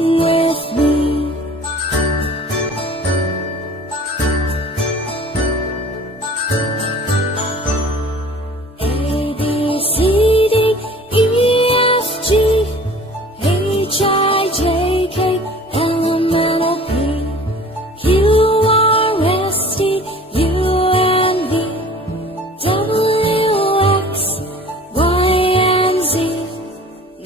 Sing with me. A, B, C, D, E, F, G, H, I, J, K, L, M, N, O, P, Q, R, S, T, U, N, V, W, X, Y, and Z.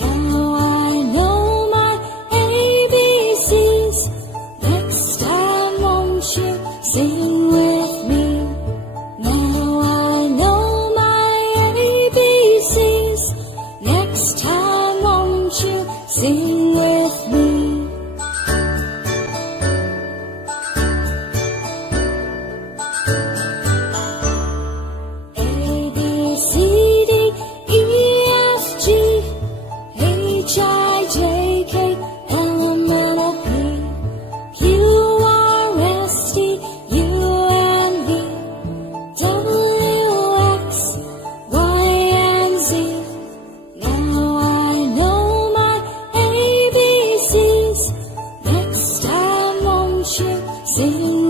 Now I know my ABCs. Next time won't you sing with me? Now I know my ABCs. Next time won't you sing with me? A, B, C, D, E, F, G, H, I, J, K, L, M, N, O, P, Q, R, S, T, U, N, V, W, X, Y, and Z. Now I know my ABCs. Next time won't you sing